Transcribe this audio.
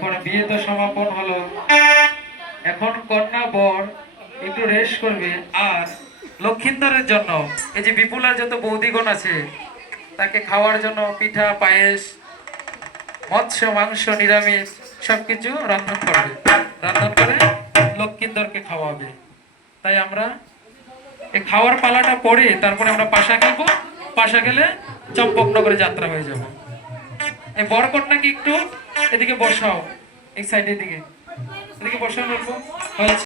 তারপরে বিয়ে তো সমাপন হলো। এখন কন্যা বর একটু রেস্ট করবে। আর লক্ষিন্দরের জন্য এই যে বিপুলার যত বৌদিগণ আছে তাকে খাওয়ার জন্য পিঠা পায়েস মৎস্য মাংস নিরামিষ সবকিছু রন্ধন করবে। রন্ধন করে লক্ষিন্দরকে খাওয়াবে। তাই আমরা এই খাওয়ার পালাটা পরে তারপরে আমরা পাশা খেলবো। পাশা খেলে চম্পকনগরে যাত্রা হয়ে যাব। এই বরকন্যাকে একটু এদিকে বসাও, এই সাইডের দিকে এদিকে বসানো হয়েছে।